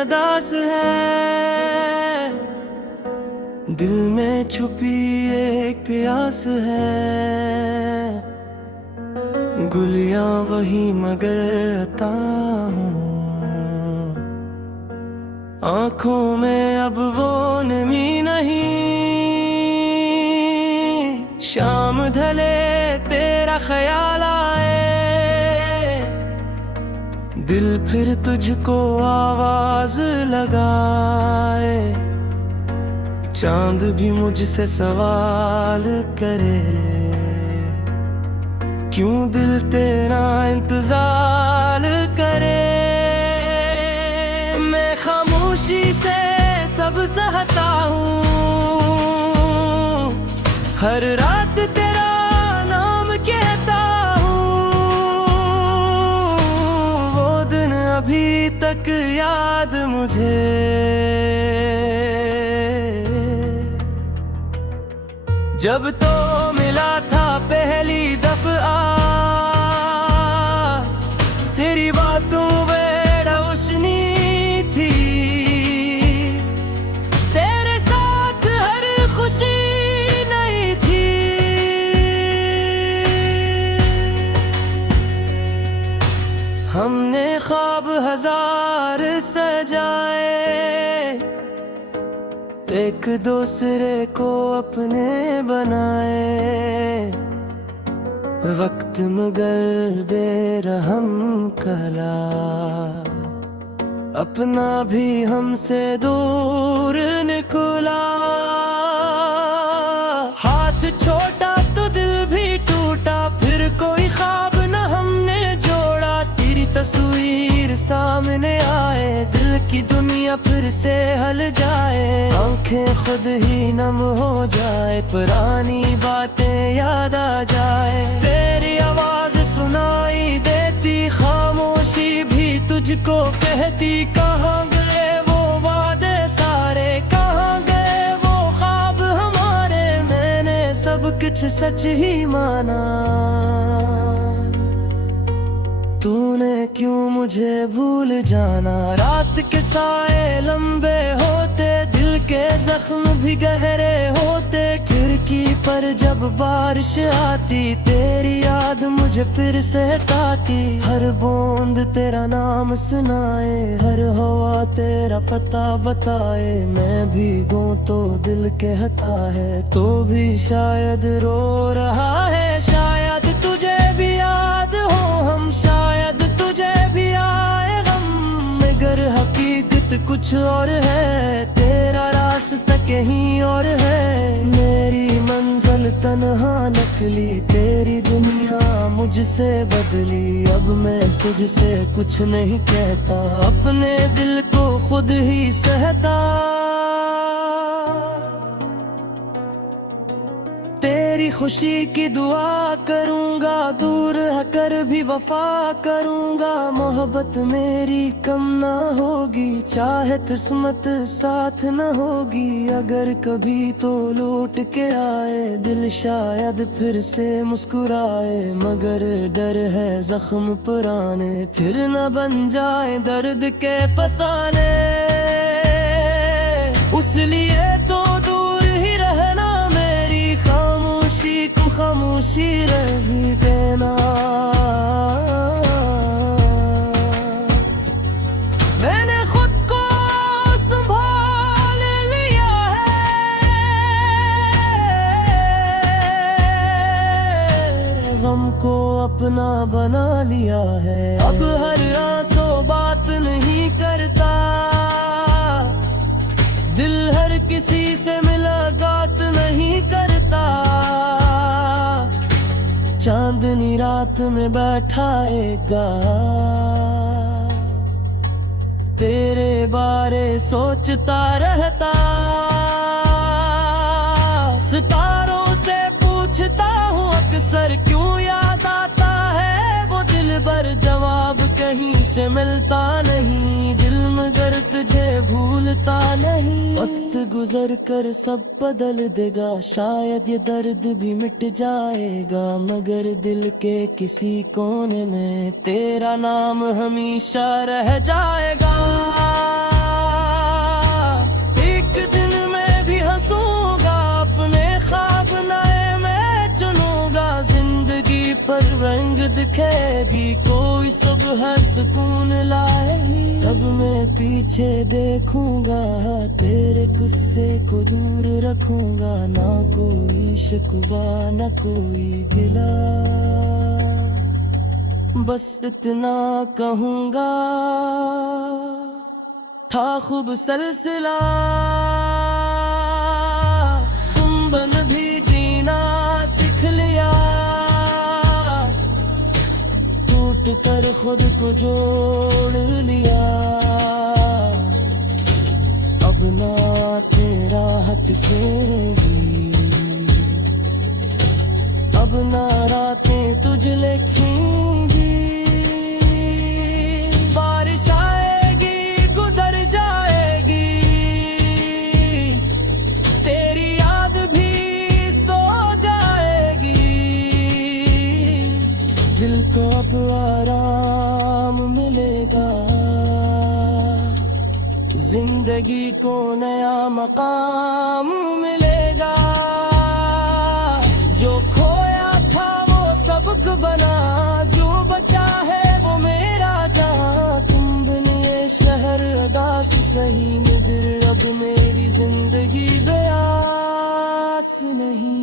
अदास है, दिल में छुपी एक प्यास है। गुलियां वही मगर अता हूँ, आँखों में अब वो नमी नहीं। शाम ढले तेरा ख्याल आए, दिल फिर तुझको आवाज लगाए। चांद भी मुझसे सवाल करे, क्यों दिल तेरा इंतजार करे। मैं खामोशी से सब सहता हूँ, हर रात तेरा नाम कहता हूँ। वो दिन अभी तक याद मुझे, जब तो मिला था पहली दफा। तेरी बातों में रोशनी थी, तेरे साथ हर खुशी नहीं थी। हमने ख्वाब हजार सजाए, एक दूसरे को अपने बनाए। वक्त मगर बेरहम कला, अपना भी हमसे दूर निकला। हाथ छोटा तो दिल भी टूटा, फिर कोई ख्वाब न हमने जोड़ा। तेरी तस्वीर सामने आए, दिल की दुनिया फिर से हल जाए। आंखें खुद ही नम हो जाए, पुरानी बातें याद आ जाए। तेरी आवाज सुनाई देती, खामोशी भी तुझको कहती। कहाँ गए वो वादे सारे, कहाँ गए वो ख्वाब हमारे। मैंने सब कुछ सच ही माना, तूने क्यों मुझे भूल जाना। रात के साए लंबे होते, दिल के जख्म भी गहरे होते। खिड़की पर जब बारिश आती, तेरी याद मुझे फिर सहताती। हर बूंद तेरा नाम सुनाए, हर हवा तेरा पता बताए। मैं भीगूं तो दिल कहता है, तो भी शायद रो रहा है। शायद तुझे भी याद हो हम, शायद तुझे भी आए गम। मगर हकीकत कुछ और है, तेरा रास्ता कहीं और है। मेरी मंजिल तन्हा नकली, तेरी दुनिया मुझसे बदली। अब मैं तुझसे कुछ नहीं कहता, अपने दिल को खुद ही सहता। तेरी खुशी की दुआ करूंगा, दूर कर भी वफा करूंगा। मोहब्बत मेरी कम ना होगी, चाहे किस्मत साथ न होगी। अगर कभी तो लौट के आए दिल, शायद फिर से मुस्कुराए। मगर डर है जख्म पुराने, फिर न बन जाए दर्द के फसाने। उस लिए तो दूर ही रहना, मेरी खामोशी को खामोशी रह देना। मैंने खुद को संभाल लिया है, गम को अपना बना लिया है। अब हर आंसू बात नहीं करता, दिल हर किसी से मुलाकात नहीं करता। चांदनी रात में बैठाएगा, तेरे बारे सोचता रहता। सितारों से पूछता हूँ अक्सर, क्यों याद आता है वो दिल भर। जवाब कहीं से मिलता नहीं, दिल मगर तुझे भूलता नहीं। वक्त गुजर कर सब बदल देगा, शायद ये दर्द भी मिट जाएगा। मगर दिल के किसी कोने में तेरा नाम हमेशा रह जाएगा। लिखेगी, कोई सुबह सुकून लाएगी। तब मैं पीछे देखूंगा, तेरे गुस्से को दूर रखूंगा। ना कोई शिकवा ना कोई गिला, बस इतना कहूंगा, था खूब सिलसिला। तुम बन भी जीना सीख लिया, टूट कर खुद को जोड़ लिया। अब ना तेरा हटकेगी, अब ना रातें तुझ लिखेंगी। बारिश आएगी गुजर जाएगी, तेरी याद भी सो जाएगी। दिल को अब आराम मिलेगा, जिंदगी को नया मकाम मिलेगा। जो खोया था वो सबक बना, जो बचा है वो मेरा जहां। तुम बिन ये शहर उदास सही निदर, अब मेरी जिंदगी बेआस नहीं।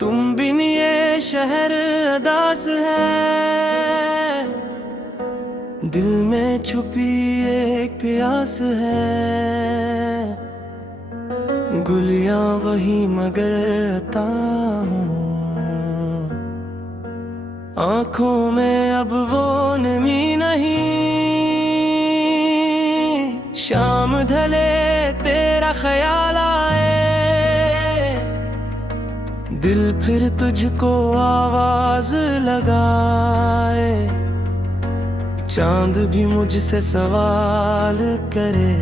तुम बिन ये शहर उदास है, दिल में छुपी एक प्यास है। गुलियां वही मगर आता हूँ, आँखों में अब वो नमी नहीं। शाम ढले तेरा ख्याल आए, दिल फिर तुझको आवाज लगाए। चांद भी मुझसे सवाल करे,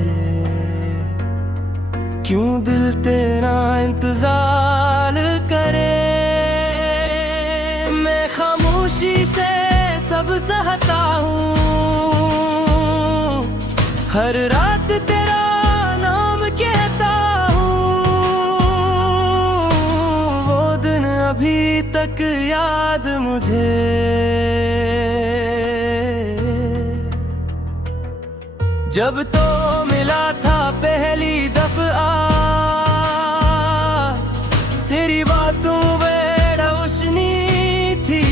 क्यों दिल तेरा इंतजार करे। मैं खामोशी से सब सहता हूँ, हर रात तेरा नाम कहता हूँ। वो दिन अभी तक याद मुझे, जब तो मिला था पहली दफा। तेरी बातों में रोशनी थी,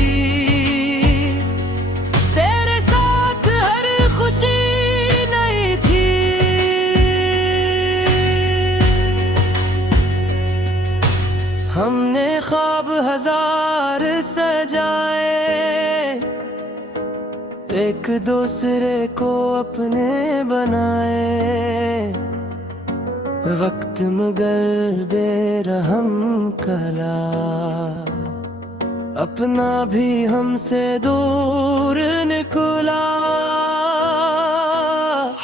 तेरे साथ हर खुशी नहीं थी। हमने ख्वाब हजार सजाए, एक दूसरे को अपने बनाए। वक्त मगर बेरहम कला, अपना भी हमसे दूर निकला।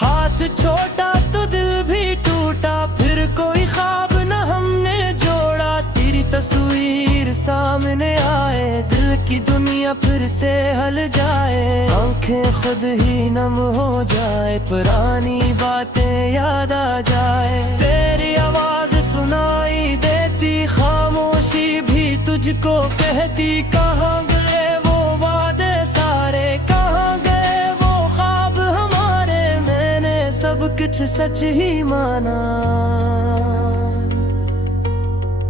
हाथ छोटा तो दिल भी टूटा, फिर कोई ख्वाब न हमने जोड़ा। तेरी तस्वीर सामने आए, दिल की दुनिया फिर से हल जाए। आंखें खुद ही नम हो जाए, पुरानी बातें याद आ जाए। तेरी आवाज सुनाई देती, खामोशी भी तुझको कहती। कहाँ गए वो वादे सारे, कहाँ गए वो ख्वाब हमारे। मैंने सब कुछ सच ही माना,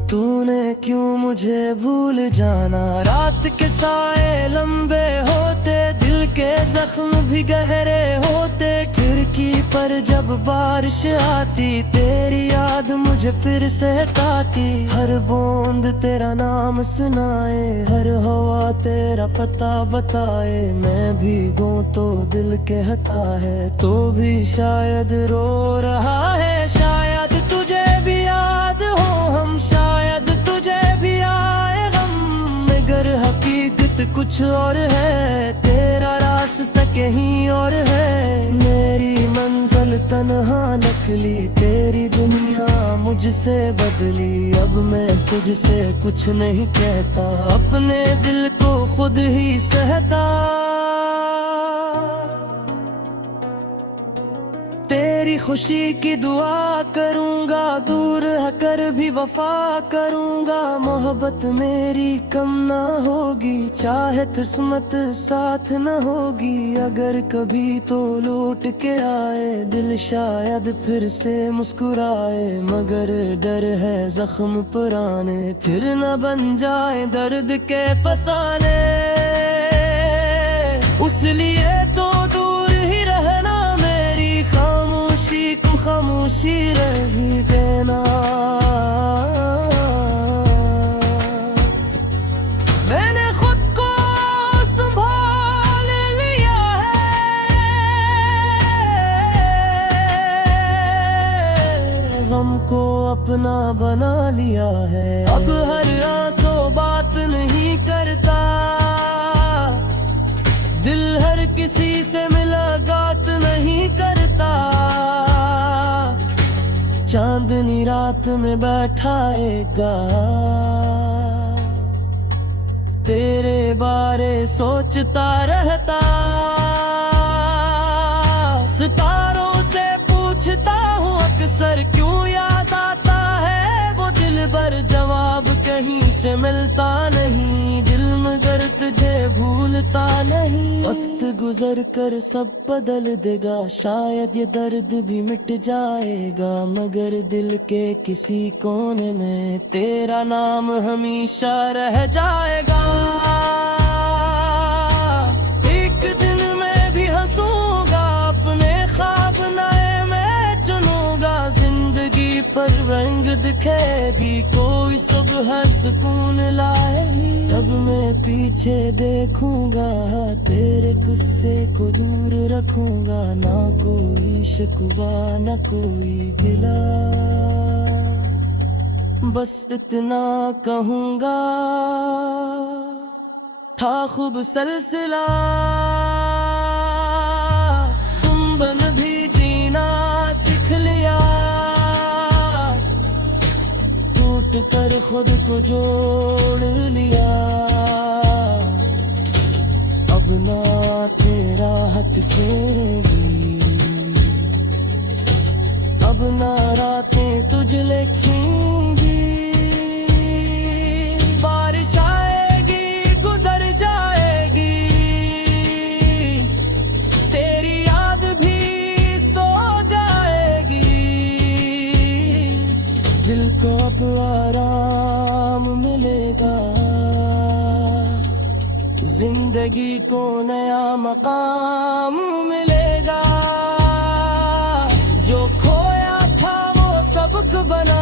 तूने क्यों मुझे भूल जाना। रात के साए लंबे होते, दिल के जख्म भी गहरे होते। खिड़की पर जब बारिश आती, तेरी याद मुझे फिर सहताती। हर बूंद तेरा नाम सुनाए, हर हवा तेरा पता बताए। मैं भीगूं तो दिल कहता है, तो भी शायद रो रहा है। शायद तुझे भी याद हो हम, शायद तुझे भी आए गम। मगर हकीकत कुछ और है, तेरा रास्ता कहीं और है। मेरी मंजिल तन्हा नकली, तेरी दुनिया मुझसे बदली। अब मैं तुझसे कुछ नहीं कहता, अपने दिल को खुद ही सहता। तेरी खुशी की दुआ करूंगा, दूर कर भी वफा करूंगा। मोहब्बत मेरी कम ना होगी, चाहे किस्मत साथ न होगी। अगर कभी तो लौट के आए दिल, शायद फिर से मुस्कुराए। मगर डर है जख्म पुराने फिर न बन जाए दर्द के फसाने। उस लिए तो दूर ही रहना, मेरी खामोशी को खामोशी रही देना। मैंने खुद को संभाल लिया है, गम को अपना बना लिया है। अब हर आंसू बात नहीं करता, दिल हर किसी से मुलाकात नहीं करता। चांदनी रात में बैठाएगा, तेरे बारे सोचता रहता। सितारों से पूछता हूँ अक्सर क्यों याद आता है वो दिल भर, जवाब कहीं से मिलता नहीं। दिल मगर तुझे भूलता नहीं। वक्त गुजर कर सब बदल देगा, शायद ये दर्द भी मिट जाएगा। मगर दिल के किसी कोने में तेरा नाम हमेशा रह जाएगा। एक दिन मैं भी हंसूंगा, अपने ख्वाब नए मैं चुनूंगा। जिंदगी पर रंग दिखेगी, कोई सुबह सुकून लाएगी। जब मैं पीछे देखूंगा, तेरे गुस्से को दूर रखूंगा। ना कोई शिकवा ना कोई गिला, बस इतना कहूंगा था खूब सिलसिला। तुम बन भी जीना सीख लिया, टूट कर खुद को जोड़ लिया। अब ना तेरा हाथ छोड़ेगी, अब ना रातें तुझ लिखेंगी। बारिश आएगी गुजर जाएगी, तेरी याद भी सो जाएगी। दिल को अब आराम मिलेगा, जिंदगी को नया मकाम मिलेगा। जो खोया था वो सबक बना,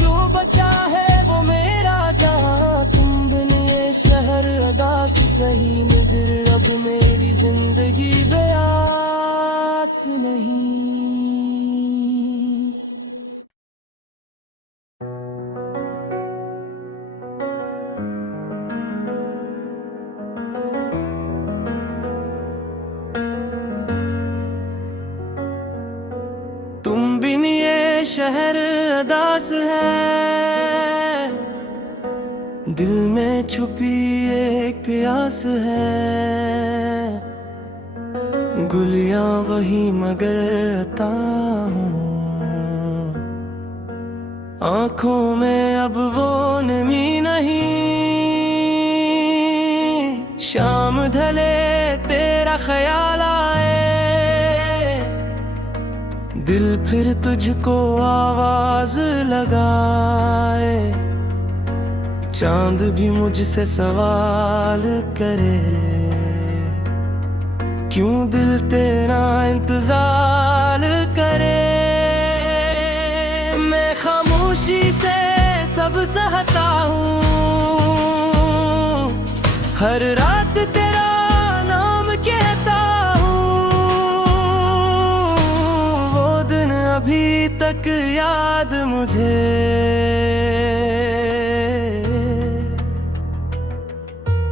जो बचा है वो मेरा जहां। तुम बिन ये शहर अदास सही, मगर अब मेरी जिंदगी बेआस नहीं। तुम बिन ये शहर अदास है, दिल में छुपी एक प्यास है। गुलियां वही मगर आता हूँ, आँखों में अब वो नमी नहीं। शाम ढले तेरा ख्याल आए, दिल फिर तुझको आवाज लगाए। चांद भी मुझसे सवाल करे, क्यों दिल तेरा इंतजार करे। मैं खामोशी से सब सहता हूँ, हर रात तेरा नाम कहता हूँ। वो दिन अभी तक याद मुझे,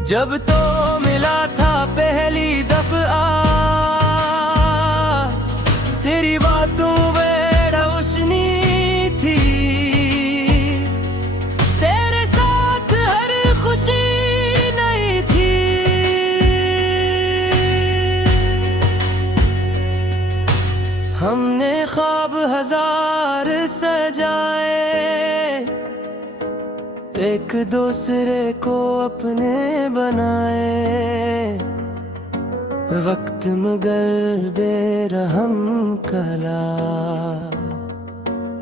जब तो मिला था पहली दफा। तेरी बातों में रोशनी थी, तेरे साथ हर खुशी नहीं थी। हमने ख्वाब हजार सजाए, एक दूसरे को अपने बनाए। वक्त मगर बेरहम कला,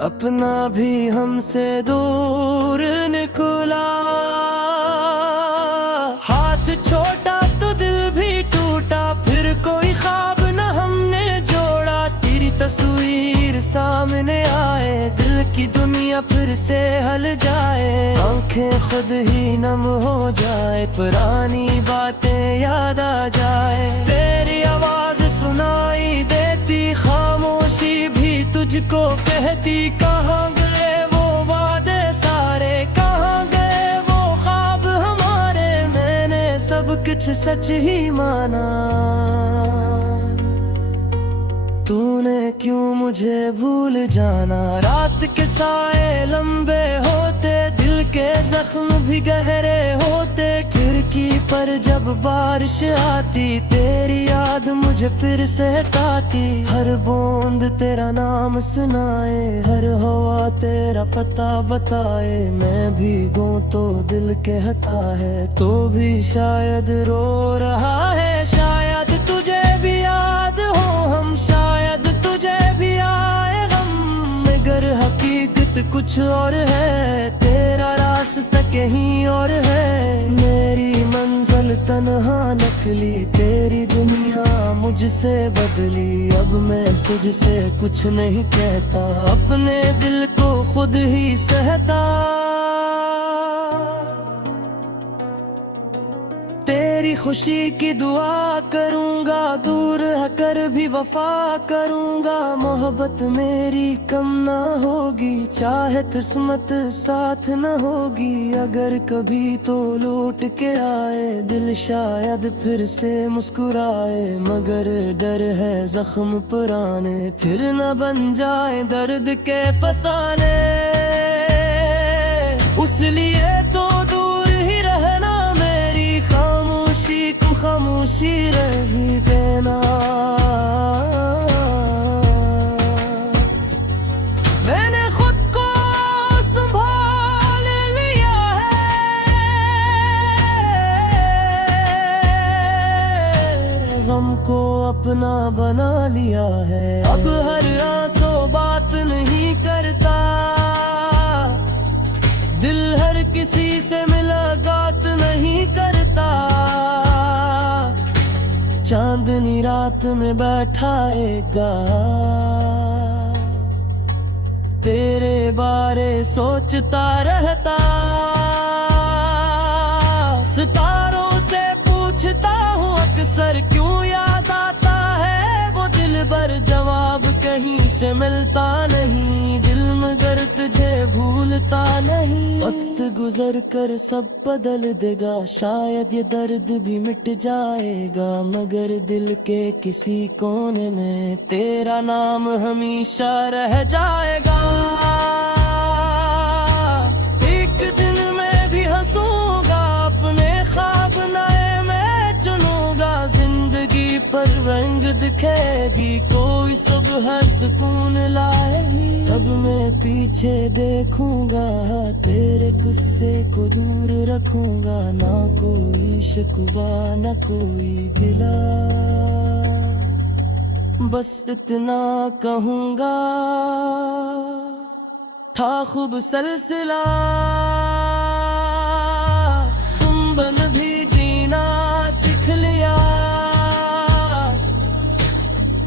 अपना भी हमसे दूर निकला। हाथ छोटा तो दिल भी टूटा, फिर कोई ख्वाब न हमने जोड़ा। तेरी तस्वीर सामने आए, दिल की दुनिया फिर से हल जाए। आंखें खुद ही नम हो जाए, पुरानी बातें याद आ जाए। तेरी आवाज सुनाई देती, खामोशी भी तुझको कहती। कहाँ गए वो वादे सारे, कहाँ गए वो ख्वाब हमारे। मैंने सब कुछ सच ही माना, तूने क्यों मुझे भूल जाना। रात के साए लंबे होते, दिल के जख्म भी गहरे होते। खिड़की पर जब बारिश आती, तेरी याद मुझे फिर सहताती। हर बूंद तेरा नाम सुनाए, हर हवा तेरा पता बताए। मैं भीगूं तो दिल कहता है, तो भी शायद रो रहा है। शायद तुझे भी याद हो हम, शायद तुझे भी आए गम। मगर हकीकत कुछ और है, तेरा रास्ता कहीं और है। मेरी मंजिल तन्हा नकली, तेरी दुनिया मुझसे बदली। अब मैं तुझसे कुछ नहीं कहता, अपने दिल को खुद ही सहता। तेरी खुशी की दुआ करूंगा, दूर कर भी वफा करूंगा। मोहब्बत मेरी कम ना होगी, चाहे किस्मत साथ न होगी। अगर कभी तो लौट के आए दिल, शायद फिर से मुस्कुराए। मगर डर है जख्म पुराने, फिर न बन जाए दर्द के फसाने। उस लिए तो दूर ही रहना, मेरी खामोशी को खामोशी रही देना। मैंने खुद को संभाल लिया है, गम को अपना बना लिया है। अब हर आंसू बात नहीं करता, दिल हर किसी से मुलाकात नहीं करता। चांदनी रात में बैठाएगा, तेरे बारे सोचता रहता। सितारों से पूछता हूँ अक्सर, क्यों याद आता है वो दिल भर। जवाब कहीं से मिलता नहीं, दिल मगर तुझे भूलता नहीं। वक्त गुजर कर सब बदल देगा, शायद ये दर्द भी मिट जाएगा। मगर दिल के किसी कोने में तेरा नाम हमेशा रह जाएगा। एक दिन मैं भी हंसूंगा, अपने ख्वाब नए मैं चुनूंगा। जिंदगी पर रंग दिखेगी, कोई सुबह सुकून लाएगी। तब मैं पीछे देखूंगा, तेरे गुस्से को दूर रखूंगा। ना कोई शिकवा ना कोई गिला, बस इतना कहूंगा, था खूब सिलसिला। तुम बन भी जीना सीख लिया,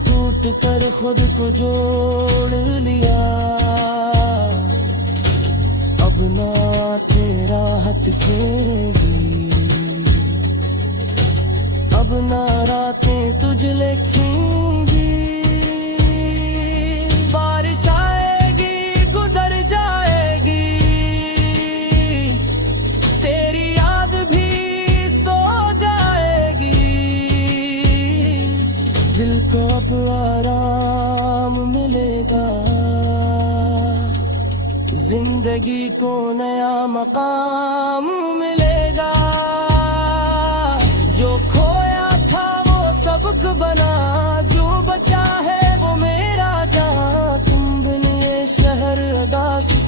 टूट कर खुद को जोड़ लिया। अब ना तेरा हाथ खेगी, अब ना रातें तुझ लिखेंगी। बारिश आएगी गुजर जाएगी, तेरी याद भी सो जाएगी। दिल को अब आराम मिलेगा, जिंदगी को नया मकाम मिलेगा। जो खोया था वो सबक बना, जो बचा है वो मेरा जान।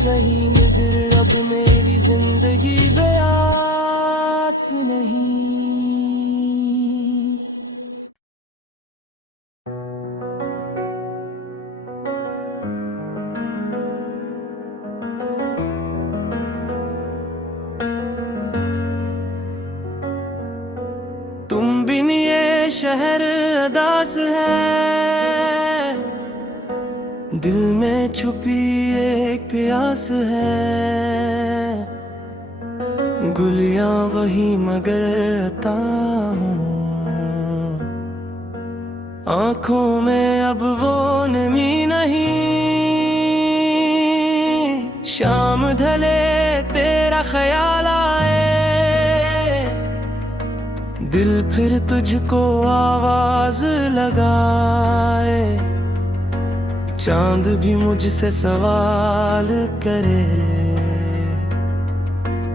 सही निगर अब मेरी जिंदगी बेआस नहीं। तुम बिन ये शहर अदास है, दिल में छुपी एक प्यास है। गुलियां वही मगर अता हूँ, आंखों में अब वो नमी नहीं। शाम ढले तेरा ख्याल आए, दिल फिर तुझको आवाज लगाए। चांद भी मुझसे सवाल करे,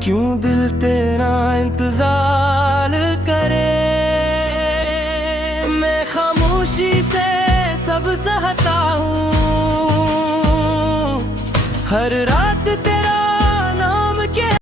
क्यों दिल तेरा इंतजार करे। मैं खामोशी से सब सहता हूँ, हर रात तेरा